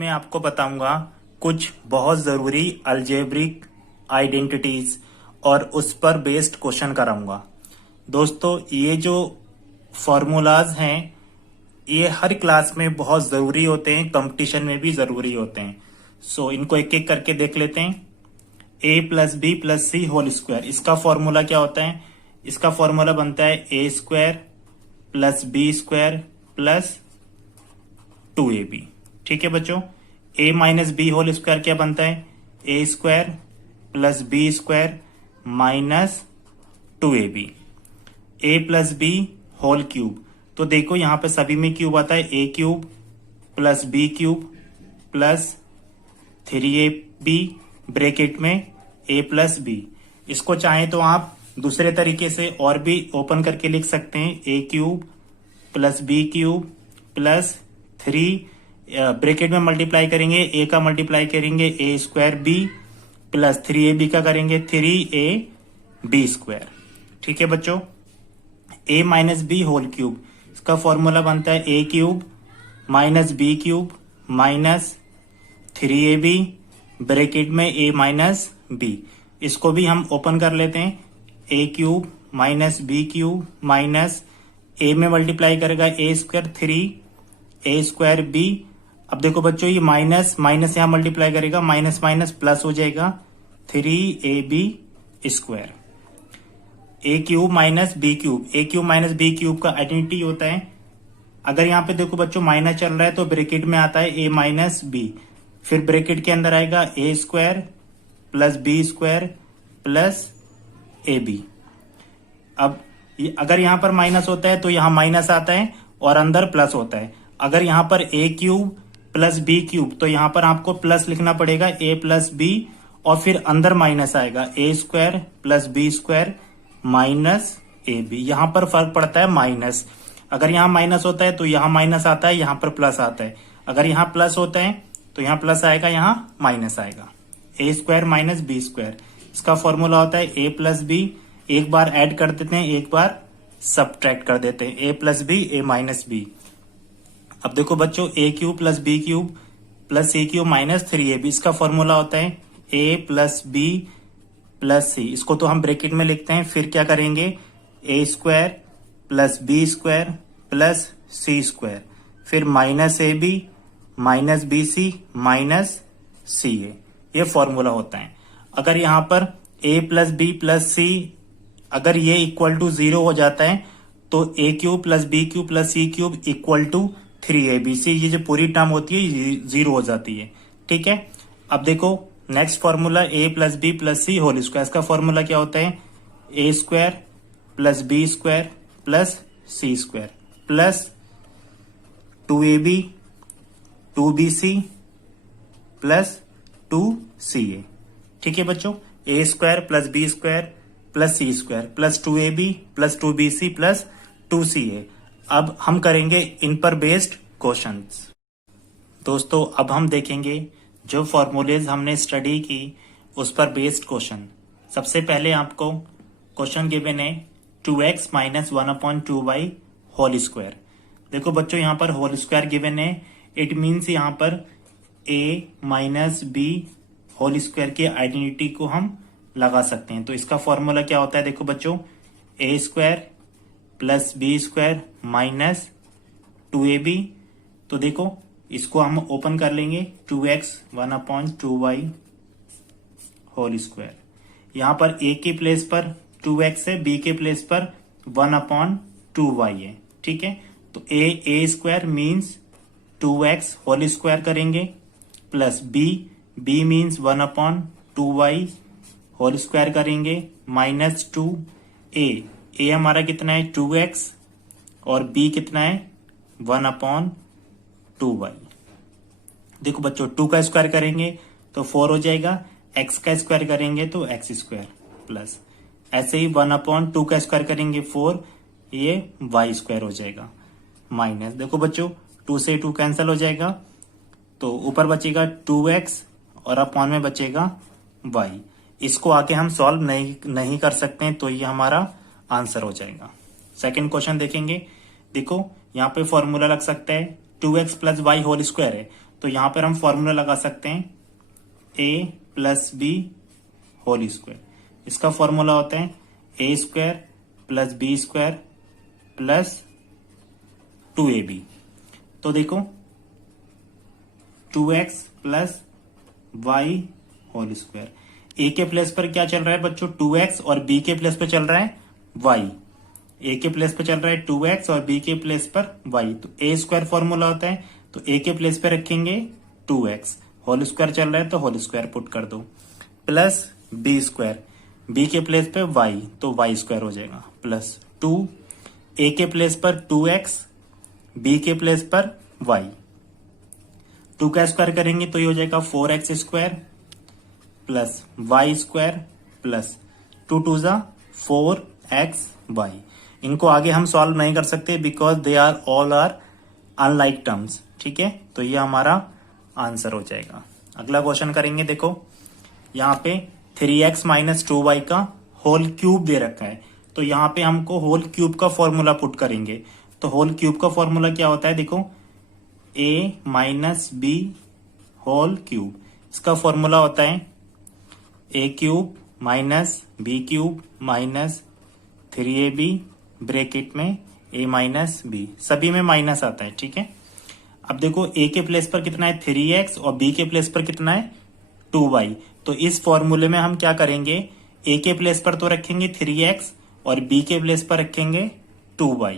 में आपको बताऊंगा कुछ बहुत जरूरी अलजेब्रिक आइडेंटिटीज और उस पर बेस्ड क्वेश्चन कराऊंगा। दोस्तों, ये जो फॉर्मूलाज हैं ये हर क्लास में बहुत जरूरी होते हैं, कंपटीशन में भी जरूरी होते हैं। सो इनको एक एक करके देख लेते हैं। a plus B plus C whole square, इसका फॉर्मूला क्या होता है? इसका फॉर्मूला बनता है a square plus B square plus 2ab। ठीक है बच्चों, a minus B whole square क्या बनता है? A square plus B square minus 2ab। a plus B whole cube, तो देखो यहां पे सभी में क्यूब आता है। a cube plus B cube plus 3ab bracket में a प्लस बी। इसको चाहे तो आप दूसरे तरीके से और भी ओपन करके लिख सकते हैं। a cube plus B cube plus 3 bracket में मल्टीप्लाई करेंगे, a का मल्टीप्लाई करेंगे a square b plus 3ab का करेंगे 3ab स्क्वायर। ठीक है बच्चों, a minus B whole cube, इसका फॉर्मूला बनता है a cube minus B cube minus 3ab bracket में a माइनस बी। इसको भी हम ओपन कर लेते हैं। a cube minus B cube minus a में मल्टीप्लाई करेगा a square 3a square b। अब देखो बच्चों, ये माइनस माइनस यहां मल्टीप्लाई करेगा, माइनस माइनस प्लस हो जाएगा 3ab square. a cube minus B cube, a cube minus B cube का आइडेंटिटी होता है, अगर यहाँ पे देखो बच्चों माइनस चल रहा है तो ब्रैकेट में आता है a माइनस बी, फिर ब्रैकेट के अंदर आएगा a square plus B square plus ab। अब अगर यहाँ पर माइनस होता है तो यहाँ माइनस आता है और अंदर प्लस होता है। अगर यहाँ पर a cube plus B cube, तो यहाँ पर आपको प्लस लिखना पड़ेगा a प्लस बी और फिर अंदर माइनस आएगा a square plus B square minus ab। यहाँ पर फर्क पड़ता है माइनस। अगर यहाँ माइनस होता है तो यहाँ माइनस आता है, यहाँ पर प्लस आता है। अगर यहाँ प्लस होता है तो यहाँ प्लस आएगा, यहाँ माइनस आएगा। a square minus B square, इसका फॉर्मूला होता है a प्लस बी, एक बार ऐड कर देते हैं, एक बार सब्ट्रैक्ट कर देते हैं। a plus B a minus B. अब देखो बच्चों, a cube plus B cube plus a cube minus 3ab, इसका फॉर्मूला होता है a plus B plus C. इसको तो हम ब्रैकेट में लिखते हैं, फिर क्या करेंगे a square plus B square plus C square, फिर minus ab minus b c minus c a, ये फॉर्मूला होता है। अगर यहाँ पर a plus B plus c अगर ये इक्वल टू 0 हो जाता है तो a cube plus B cube plus C cube equal to 3abc, ये जो पूरी टर्म होती है 0 हो जाती है। ठीक है, अब देखो next formula a plus B plus C whole square, इसका फॉर्मूला क्या होता है? a square plus B square plus C square plus 2ab 2bc plus 2ca। ठीक है बच्चों, a square plus B square plus C square plus 2ab plus 2bc plus 2ca। अब हम करेंगे इन पर बेस्ड क्वेश्चंस। दोस्तों, अब हम देखेंगे जो फॉर्मूलेज हमने स्टडी की उस पर बेस्ड क्वेश्चन। सबसे पहले आपको क्वेश्चन गिवन है 2x minus 1/2y whole square. देखो बच्चों, यहाँ पर होल स्क्वायर गिवन है, इट मीन्स यहाँ पर a minus B whole square की आइडेंटिटी को हम लगा सकते हैं। तो इसका फॉर्मूला क्या होता है? देखो बच्चों, a square plus B square minus 2ab। तो देखो इसको हम ओपन कर लेंगे, 2x 1/2y होल स्क्वायर। यहाँ पर a के प्लेस पर 2x है, b के प्लेस पर 1/2y है। ठीक है, तो a square means 2x whole square करेंगे plus b means 1/2y whole square करेंगे माइनस 2a हमारा कितना है 2x और b कितना है 1/2y। देखो बच्चों, 2 का स्क्वायर करेंगे तो 4 हो जाएगा, x का स्क्वायर करेंगे तो x स्क्वायर प्लस ऐसे ही 1/2 का स्क्वायर करेंगे 4, ये y स्क्वायर हो जाएगा माइनस। देखो बच्चों, 2 से 2 कैंसिल हो जाएगा तो ऊपर बचेगा 2x और अपॉन में बचेगा y। इसको आके हम सॉल्व नहीं कर सकते हैं, तो ये हमारा आंसर हो जाएगा। सेकंड क्वेश्चन देखेंगे। देखो यहाँ पे फॉर्मूला लग सकता है 2x plus Y whole square है, तो यहाँ पर हम फॉर्मूला लगा सकते हैं a plus B whole square. इसका फॉर्मूला होता है a square plus B square plus 2ab। तो देखो 2x plus Y whole square. a के प्लेस पर क्या चल रहा है बच्चों 2x और b के प्लेस पर चल रहा है y। a के प्लेस पर चल रहा है 2x और b के प्लेस पर y। तो a स्क्वायर फॉर्मूला होता है, तो a के प्लेस पर रखेंगे 2x, होल स्क्वायर चल रहा है तो होल स्क्वायर पुट कर दो, प्लस b स्क्वायर, b के प्लेस पे y तो y स्क्वायर हो जाएगा, प्लस 2 a के प्लेस पर 2x, b के प्लेस पर y। 2 का स्क्वायर करेंगे तो ये हो जाएगा 4x square plus Y square plus 2 2 जा 4xy। इनको आगे हम सॉल्व नहीं कर सकते because they are all are unlike terms. ठीक है, तो ये हमारा आंसर हो जाएगा। अगला क्वेश्चन करेंगे। देखो यहाँ पे 3x माइनस 2y का होल क्यूब दे रखा है, तो यहाँ पे हमको होल क्यूब का फॉर्मूला पुट करेंगे। तो होल क्यूब का फॉर्मूला क्या होता है, देखो a minus B whole cube. इसका फॉर्मूला होता है a cube minus B cube minus 3ab bracket में a माइनस बी, सभी में माइनस आता है। ठीक है, अब देखो a के प्लेस पर कितना है 3x और b के प्लेस पर कितना है 2y। तो इस फॉर्मूले में हम क्या करेंगे, a के प्लेस पर तो रखेंगे 3x और b के प्लेस पर रखेंगे 2y।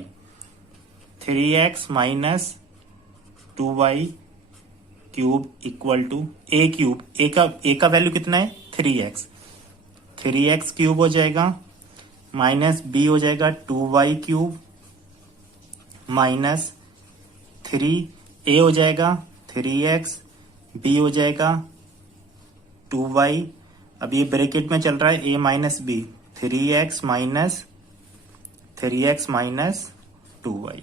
3x minus 2y cube equal to a cube, a का वैल्यू कितना है 3x, 3x क्यूब हो जाएगा माइनस b हो जाएगा 2y क्यूब माइनस 3a हो जाएगा 3x, b हो जाएगा 2y। अब ये ब्रैकेट में चल रहा है a minus B, 3x minus 2y।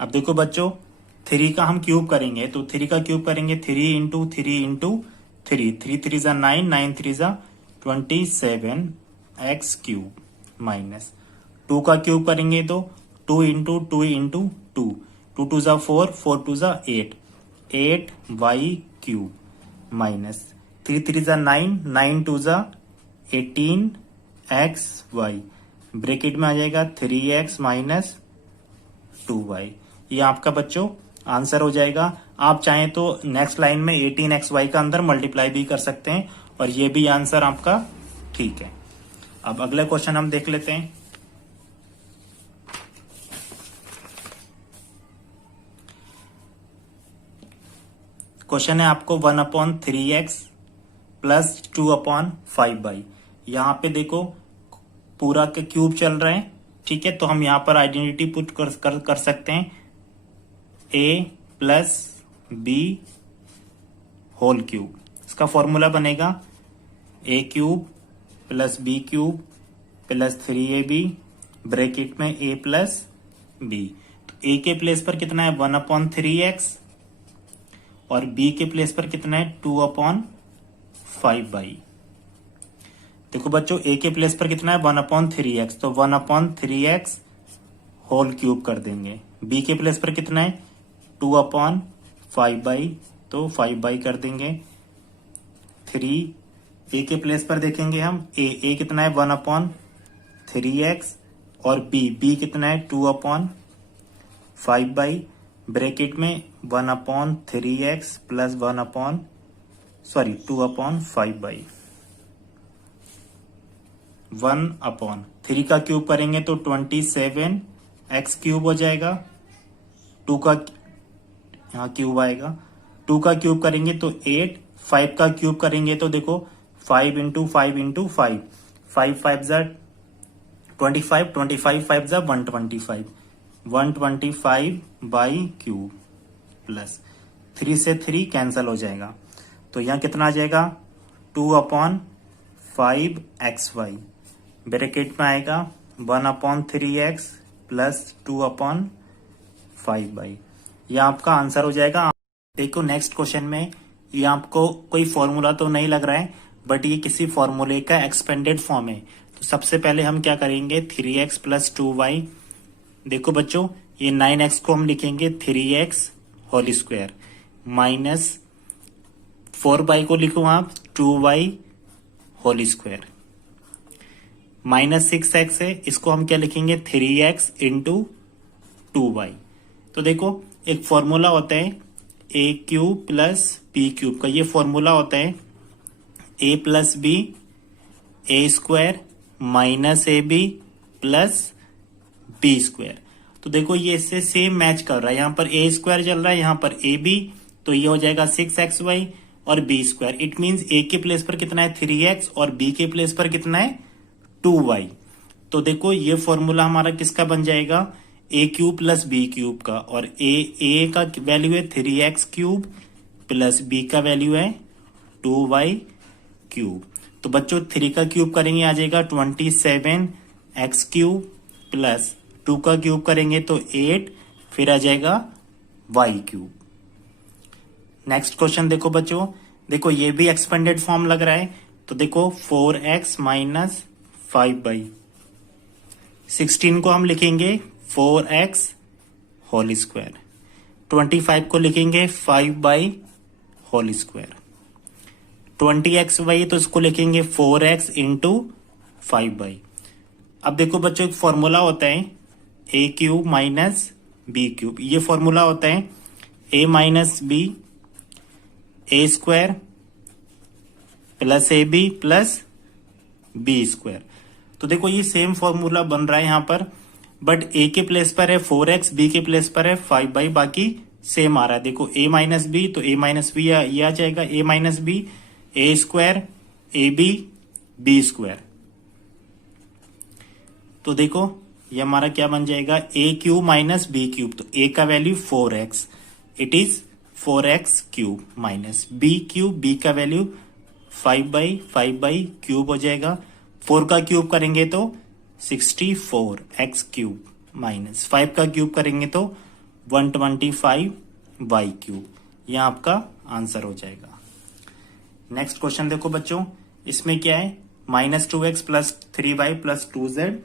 अब देखो बच्चों 3 का हम क्यूब करेंगे, तो 3 का क्यूब करेंगे 3 इंटू 3 इंटू 3, 3 3 जा 9, 9 3 जा 27 x क्यूब माइनस 2 का क्यूब करेंगे तो 2 इंटू 2 इंटू 2, 2 2 जा 4, 4 2 जा 8, 8 y क्यूब माइनस 3 3 जा 9, 9 2 जा 18 x y। ब्रैकेट में आ जाएगा 3x माइनस 2y। ये आपका बच्चों आंसर हो जाएगा। आप चाहें तो नेक्स्ट लाइन में 18xy का अंदर मल्टीप्लाई भी कर सकते हैं और ये भी आंसर आपका ठीक है। अब अगला क्वेश्चन हम देख लेते हैं। क्वेश्चन है आपको 1/3x प्लस 2/5y। यहाँ पे देखो पूरा के क्यूब चल रहे हैं। ठीक है, तो हम यहाँ पर आइडेंटिटी पुट कर सकते हैं a plus B whole cube. इसका फॉर्मूला बनेगा a cube plus B cube plus 3ab bracket में a प्लस बी। तो a के प्लेस पर कितना है 1/3x और b के प्लेस पर कितना है 2/5y। देखो बच्चों a के प्लेस पर कितना है 1/3x, तो 1/3x होल क्यूब कर देंगे। b के प्लेस पर कितना है 2/5y, तो 5y कर देंगे। 3 a के प्लेस पर देखेंगे हम a कितना है 1/3x और b कितना है 2/5y ब्रैकेट में 1/3x प्लस 2/5y। 1/3 का क्यूब करेंगे तो 27x क्यूब हो जाएगा। 2 का यहाँ क्यूब आएगा, 2 का क्यूब करेंगे तो 8, 5 का क्यूब करेंगे तो देखो 5 इंटू 5 इंटू 5, 5 5 जा 25, 25 5 जा 125, 125 बाई क्यूब प्लस 3 से 3 कैंसल हो जाएगा। तो यहाँ कितना आ जाएगा 2/5xy ब्रैकेट में आएगा 1/3x प्लस 2/5y। ये आपका आंसर हो जाएगा। देखो नेक्स्ट क्वेश्चन में ये आपको कोई फॉर्मूला तो नहीं लग रहा है, बट ये किसी फॉर्मूले का एक्सपेंडेड फॉर्म है। तो सबसे पहले हम क्या करेंगे 3x प्लस 2y। देखो बच्चों ये 9x को हम लिखेंगे 3x whole square, minus 4y को लिखो आप 2y whole square, minus 6x है, इसको हम क्या लिखेंगे 3x इंटू 2y। तो देखो एक फॉर्मूला होता है a cube plus B cube का, ये फॉर्मूला होता है a plus b A square minus a b plus B square. तो देखो ये इससे सेम मैच कर रहा है, यहाँ पर ए स्क्वायर चल रहा है, यहाँ पर ए बी, तो ये हो जाएगा 6xy और बी स्क्वायर। इट मीन्स ए के प्लेस पर कितना है 3x और बी के प्लेस पर कितना है 2y। तो देखो ये फॉर्मूला हमारा किसका बन जाएगा A cube plus B cube का, और ए का वैल्यू है 3x क्यूब प्लस बी का वैल्यू है 2y क्यूब। तो बच्चों 3 का क्यूब करेंगे आ जाएगा 27x क्यूब प्लस 2 का क्यूब करेंगे तो 8, फिर आ जाएगा y क्यूब। नेक्स्ट क्वेश्चन देखो बच्चों, देखो ये भी एक्सपेंडेड फॉर्म लग रहा है, तो देखो 4x माइनस 5y, 16 को हम लिखेंगे 4x होल स्क्वायर, 25 को लिखेंगे 5y होल स्क्वायर, 20xy तो इसको लिखेंगे 4x इंटू 5y। अब देखो बच्चों एक फॉर्मूला होता है a cube minus B cube, ये फॉर्मूला होता है a minus B A square plus a b plus B square. तो देखो ये सेम फॉर्मूला बन रहा है यहाँ पर, बट ए के प्लेस पर है 4x, बी के प्लेस पर है 5y, बाकी सेम आ रहा है। देखो a माइनस बी, तो a माइनस बी ये आ जाएगा a minus B A square A B B square. तो देखो ये हमारा क्या बन जाएगा A cube minus B cube, तो a का value 4x, it is 4x cube minus B cube, B का वैल्यू 5/5 क्यूब हो जाएगा, 4 का क्यूब करेंगे तो 64x क्यूब माइनस 5 का क्यूब करेंगे तो 125y क्यूब। यह आपका आंसर हो जाएगा। नेक्स्ट क्वेश्चन देखो बच्चों, इसमें क्या है -2x plus 3y plus 2z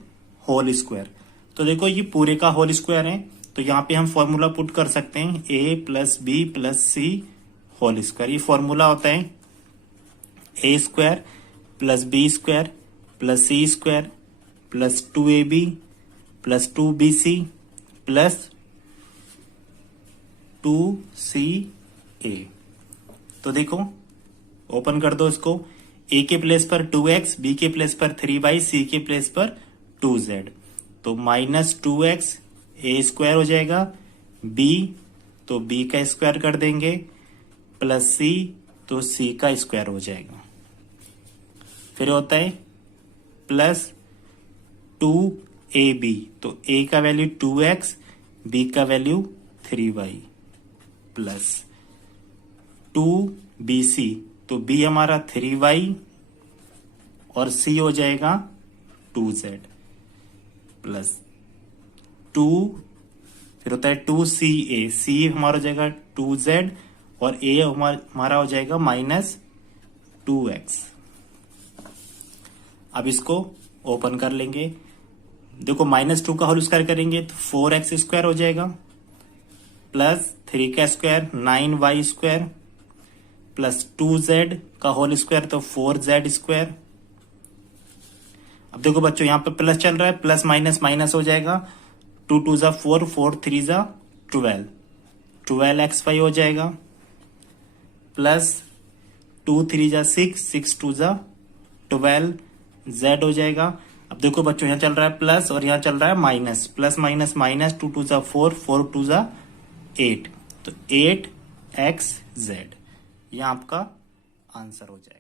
whole square. तो देखो ये पूरे का होल स्क्वायर है, तो यहाँ पे हम फॉर्मूला पुट कर सकते हैं a plus B plus C whole square. ये फॉर्मूला होता है a square plus B square plus C square plus 2ab plus 2bc plus 2ca। तो देखो ओपन कर दो इसको, a के प्लेस पर 2x, b के प्लेस पर 3y, c के प्लेस पर 2z, तो -2x a स्क्वायर हो जाएगा, b तो b का स्क्वायर कर देंगे प्लस c तो c का स्क्वायर हो जाएगा, फिर होता है प्लस 2ab, तो a का वैल्यू 2x, b का वैल्यू 3y प्लस 2bc, तो b हमारा 3y और c हो जाएगा 2z प्लस 2, फिर होता है 2ca, c हमारा हो जाएगा 2z और a हमारा हो जाएगा -2x। अब इसको ओपन कर लेंगे, देखो -2 का होल स्क्वायर करेंगे तो 4x स्क्वायर हो जाएगा प्लस 3 का square 9y square plus 2z का होल स्क्वायर तो 4z स्क्वायर। अब देखो बच्चों यहाँ पे प्लस चल रहा है, प्लस माइनस माइनस हो जाएगा, 2 2 जा 4, 4 3 जा 12, 12xy हो जाएगा प्लस 2 3 जा 6, 6 2 जा 12z हो जाएगा। अब देखो बच्चों यहाँ चल रहा है प्लस और यहाँ चल रहा है माइनस, प्लस माइनस माइनस, 2 2 जा 4, 4 2 जा 8, तो 8xz। यह आपका आंसर हो जाएगा।